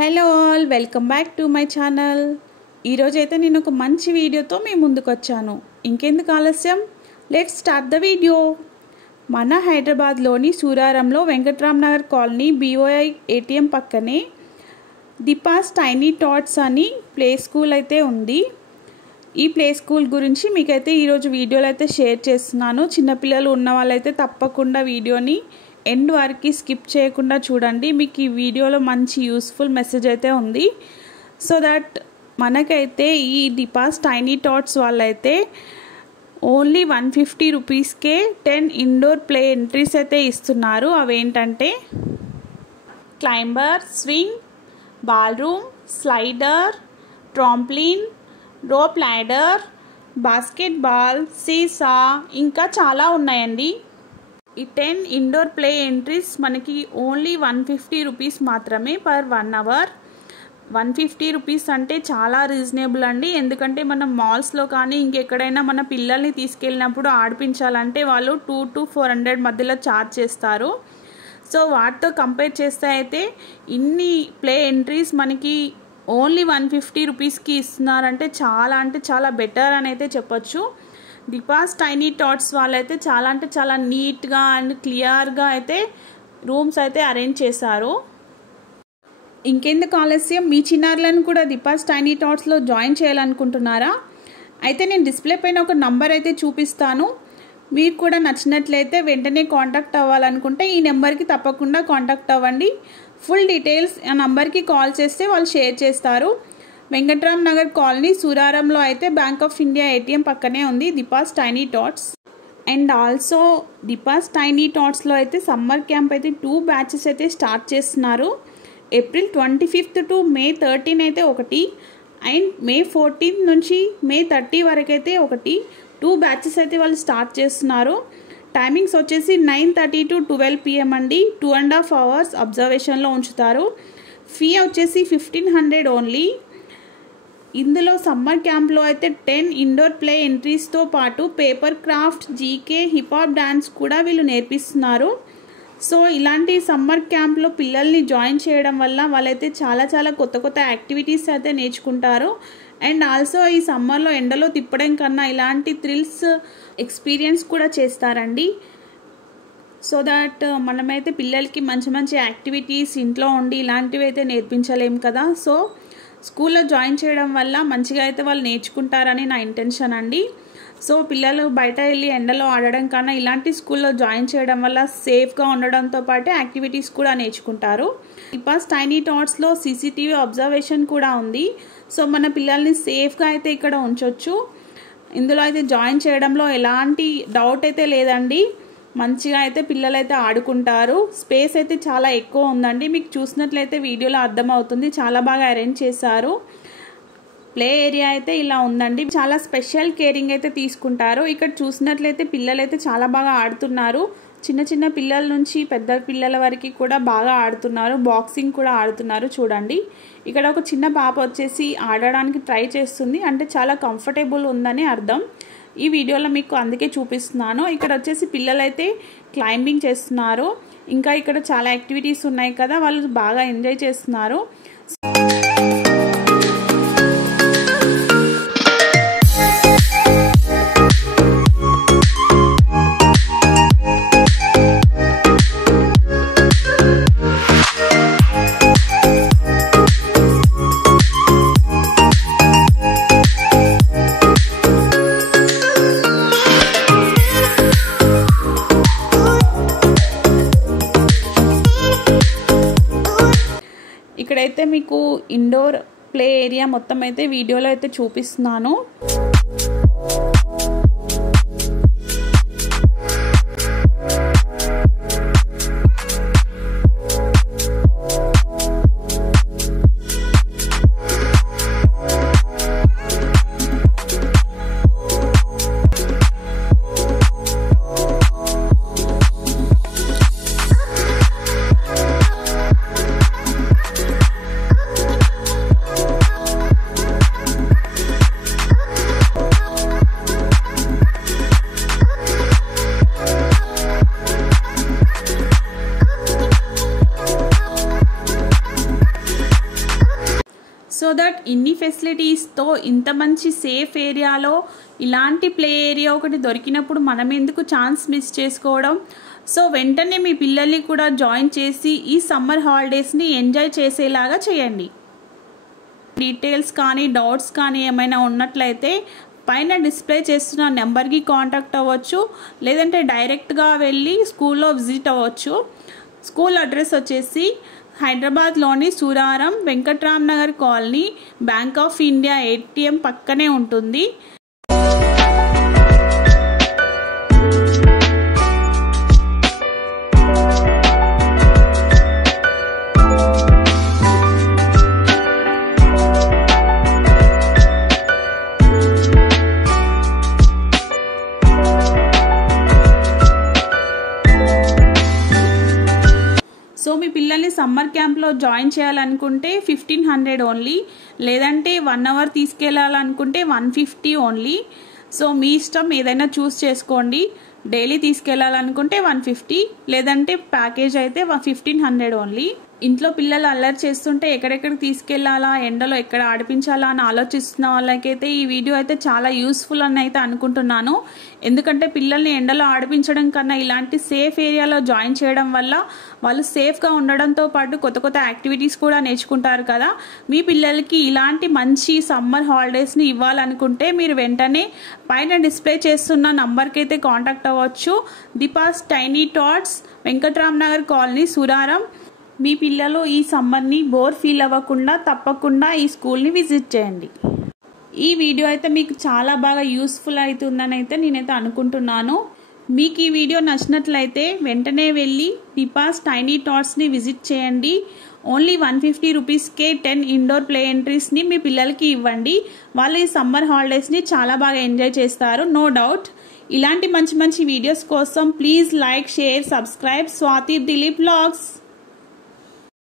Hello all, welcome back to my channel. ఈరోజైతే నేను ఒక మంచి వీడియోతో మీ ముందుకు వచ్చాను. ఇంకెందుకు ఆలస్యం, లెట్స్ స్టార్ట్ ద వీడియో. మన హైదరాబాద్లోని సూరారంలో Venkatram Nagar colony BOI ATM పక్కనే దీపాస్ టైనీ టాట్స్ అని ప్లే స్కూల్ అయితే ఉంది. ఈ ప్లే స్కూల్ గురించి మీకైతే ఈరోజు వీడియోలో అయితే షేర్ చేస్తున్నాను. చిన్నపిల్లలు ఉన్న వాళ్ళైతే తప్పకుండా వీడియోని ఎండ్ వరకు స్కిప్ చేయకుండా చూడండి. మీకు ఈ వీడియోలో మంచి యూస్ఫుల్ మెసేజ్ అయితే ఉంది. సో దట్ మనకైతే ఈ దీపాస్ టైనీ టాట్స్ వాళ్ళైతే ఓన్లీ 150 రూపీస్కే 10 ఇండోర్ ప్లే ఎంట్రీస్ అయితే ఇస్తున్నారు. అవేంటంటే climber, swing, ball room, slider, trampoline, rope ladder, basketball, సీసా, ఇంకా చాలా ఉన్నాయండి. ఈ 10 ఇండోర్ ప్లే ఎంట్రీస్ మనకి ఓన్లీ 150 రూపీస్ మాత్రమే పర్ 1 అవర్. 150 రూపీస్ అంటే చాలా రీజనబుల్ అండి. ఎందుకంటే మనం మాల్స్లో కానీ ఇంకెక్కడైనా మన పిల్లల్ని తీసుకెళ్ళినప్పుడు ఆడిపించాలంటే వాళ్ళు 200 to 400 మధ్యలో ఛార్జ్ చేస్తారు. సో వాటితో కంపేర్ చేస్తే అయితే ఇన్ని ప్లే ఎంట్రీస్ మనకి ఓన్లీ 150 రూపీస్కి ఇస్తున్నారంటే చాలా బెటర్ అని అయితే చెప్పొచ్చు. దీపాస్ టైనీ టాట్స్ వాళ్ళైతే చాలా నీట్గా అండ్ క్లియర్గా అయితే రూమ్స్ అయితే అరేంజ్ చేశారు. ఇంకెందుకు ఆలస్యం, మీ చిన్నారులను కూడా దీపాస్ టైనీ టాట్స్లో జాయిన్ చేయాలనుకుంటున్నారా? అయితే నేను డిస్ప్లే పైన ఒక నంబర్ అయితే చూపిస్తాను. మీకు కూడా నచ్చినట్లయితే వెంటనే కాంటాక్ట్ అవ్వాలనుకుంటే ఈ నెంబర్కి తప్పకుండా కాంటాక్ట్ అవ్వండి. ఫుల్ డీటెయిల్స్ ఆ నంబర్కి కాల్ చేస్తే వాళ్ళు షేర్ చేస్తారు. వెంకట్రామ్ నగర్ కాలనీ సూరారంలో అయితే బ్యాంక్ ఆఫ్ ఇండియా ATM పక్కనే ఉంది Deepa's tiny tots. And also Deepa's tiny టాట్స్లో అయితే సమ్మర్ క్యాంప్ అయితే 2 బ్యాచెస్ అయితే స్టార్ట్ చేస్తున్నారు. April 25th to May 13 అయితే ఒకటి, అండ్ May 14th నుంచి May 30 వరకు అయితే ఒకటి. 2 బ్యాచెస్ అయితే వాళ్ళు స్టార్ట్ చేస్తున్నారు. టైమింగ్స్ వచ్చేసి 9:30 to 12 PM అండి. 2.5 hours అబ్జర్వేషన్లో ఉంచుతారు. ఫీ వచ్చేసి 1500 ఓన్లీ. ఇందులో సమ్మర్ క్యాంప్లో అయితే 10 ఇండోర్ ప్లే ఎంట్రీస్తో పాటు paper craft, GK, hip hop dance కూడా వీళ్ళు నేర్పిస్తున్నారు. సో ఇలాంటి సమ్మర్ క్యాంప్లో పిల్లల్ని జాయిన్ చేయడం వల్ల వాళ్ళైతే చాలా కొత్త యాక్టివిటీస్ అయితే నేర్చుకుంటారు. అండ్ ఆల్సో ఈ సమ్మర్లో ఎండలో తిప్పడం కన్నా ఇలాంటి థ్రిల్స్ ఎక్స్పీరియన్స్ కూడా చేస్తారండి. సో దట్ మనమైతే పిల్లలకి మంచి యాక్టివిటీస్ ఇంట్లో ఉండి ఇలాంటివి అయితే నేర్పించలేము కదా. సో స్కూల్లో జాయిన్ చేయడం వల్ల మంచిగా అయితే వాళ్ళు నేర్చుకుంటారని నా ఇంటెన్షన్ అండి. సో పిల్లలు బయట వెళ్ళి ఎండలో ఆడడం కన్నా ఇలాంటి స్కూల్లో జాయిన్ చేయడం వల్ల సేఫ్గా ఉండడంతో పాటు యాక్టివిటీస్ కూడా నేర్చుకుంటారు. దీపాస్ టైనీ టాట్స్లో CCTV అబ్జర్వేషన్ కూడా ఉంది. సో మన పిల్లల్ని సేఫ్గా అయితే ఇక్కడ ఉంచవచ్చు. ఇందులో అయితే జాయిన్ చేయడంలో ఎలాంటి డౌట్ అయితే లేదండి. మంచిగా అయితే పిల్లలైతే ఆడుకుంటారు. స్పేస్ అయితే చాలా ఎక్కువ ఉందండి. మీకు చూసినట్లయితే వీడియోలో అర్థమవుతుంది. చాలా బాగా అరేంజ్ చేశారు. ప్లే ఏరియా అయితే ఇలా ఉందండి. చాలా స్పెషల్ కేరింగ్ అయితే తీసుకుంటారు. ఇక్కడ చూసినట్లయితే పిల్లలు అయితే చాలా బాగా ఆడుతున్నారు. చిన్న పిల్లల నుంచి పెద్ద పిల్లల వరకు కూడా బాగా ఆడుతున్నారు. బాక్సింగ్ కూడా ఆడుతున్నారు. చూడండి, ఇక్కడ ఒక చిన్న పాప వచ్చేసి ఆడడానికి ట్రై చేస్తుంది. అంటే చాలా కంఫర్టబుల్ ఉందని అర్థం. ఈ వీడియోలో మీకు అందుకే చూపిస్తున్నాను. ఇక్కడ వచ్చేసి పిల్లలైతే క్లైంబింగ్ చేస్తున్నారు. ఇంకా ఇక్కడ చాలా యాక్టివిటీస్ ఉన్నాయి కదా, వాళ్ళు బాగా ఎంజాయ్ చేస్తున్నారు. ఇక్కడైతే మీకు ఇండోర్ ప్లే ఏరియా మొత్తం అయితే వీడియోలో అయితే చూపిస్తున్నాను. సో దట్ ఇన్ని ఫెసిలిటీస్తో ఇంత మంచి సేఫ్ ఏరియాలో ఇలాంటి ప్లే ఏరియా ఒకటి దొరికినప్పుడు మనం ఎందుకు ఛాన్స్ మిస్ చేసుకోవడం. సో వెంటనే మీ పిల్లల్ని కూడా జాయిన్ చేసి ఈ సమ్మర్ హాలిడేస్ని ఎంజాయ్ చేసేలాగా చేయండి. డీటెయిల్స్ కానీ డౌట్స్ కానీ ఏమైనా ఉన్నట్లయితే పైన డిస్ప్లే చేస్తున్న నెంబర్కి కాంటాక్ట్ అవ్వచ్చు, లేదంటే డైరెక్ట్గా వెళ్ళి స్కూల్లో విజిట్ అవ్వచ్చు. స్కూల్ అడ్రస్ వచ్చేసి హైదరాబాద్లోని Suraram Venkatram Nagar colony, bank of India ATM పక్కనే ఉంటుంది. సో మీ పిల్లల్ని సమ్మర్ క్యాంప్లో జాయిన్ చేయాలనుకుంటే 1500 ఓన్లీ, లేదంటే 1 అవర్ తీసుకెళ్ళాలనుకుంటే 150 ఓన్లీ. సో మీ ఇష్టం, ఏదైనా చూస్ చేసుకోండి. డైలీ తీసుకెళ్ళాలనుకుంటే 150, లేదంటే ప్యాకేజ్ అయితే 1500 ఓన్లీ. ఇంట్లో పిల్లలు అల్లరి చేస్తుంటే ఎక్కడెక్కడికి తీసుకెళ్లాలా, ఎండలో ఎక్కడ ఆడిపించాలా అని ఆలోచిస్తున్న వాళ్ళకైతే ఈ వీడియో అయితే చాలా యూస్ఫుల్ అని అయితే అనుకుంటున్నాను. ఎందుకంటే పిల్లల్ని ఎండలో ఆడిపించడం కన్నా ఇలాంటి సేఫ్ ఏరియాలో జాయిన్ చేయడం వల్ల వాళ్ళు సేఫ్గా ఉండడంతో పాటు కొత్త కొత్త యాక్టివిటీస్ కూడా నేర్చుకుంటారు కదా. మీ పిల్లలకి ఇలాంటి మంచి సమ్మర్ హాలిడేస్ని ఇవ్వాలనుకుంటే మీరు వెంటనే పైన డిస్ప్లే చేస్తున్న నంబర్కి అయితే కాంటాక్ట్ అవ్వచ్చు. Deepa's tiny tots, Venkatram Nagar colony, Suraram. మీ పిల్లలు ఈ సమ్మర్ని బోర్ ఫీల్ అవ్వకుండా తప్పకుండా ఈ స్కూల్ని విజిట్ చేయండి. ఈ వీడియో అయితే మీకు చాలా బాగా యూస్ఫుల్ అవుతుందని అయితే నేనైతే అనుకుంటున్నాను. మీకు ఈ వీడియో నచ్చినట్లయితే వెంటనే వెళ్ళి దీపాస్ టైనీ టాట్స్ని విజిట్ చేయండి. ఓన్లీ 150 రూపీస్కే 10 ఇండోర్ ప్లే ఎంట్రీస్ని మీ పిల్లలకి ఇవ్వండి. వాళ్ళు ఈ సమ్మర్ హాలిడేస్ని చాలా బాగా ఎంజాయ్ చేస్తారు, నో డౌట్. ఇలాంటి మంచి మంచి వీడియోస్ కోసం please like, share, subscribe Swathi Dilip vlogs.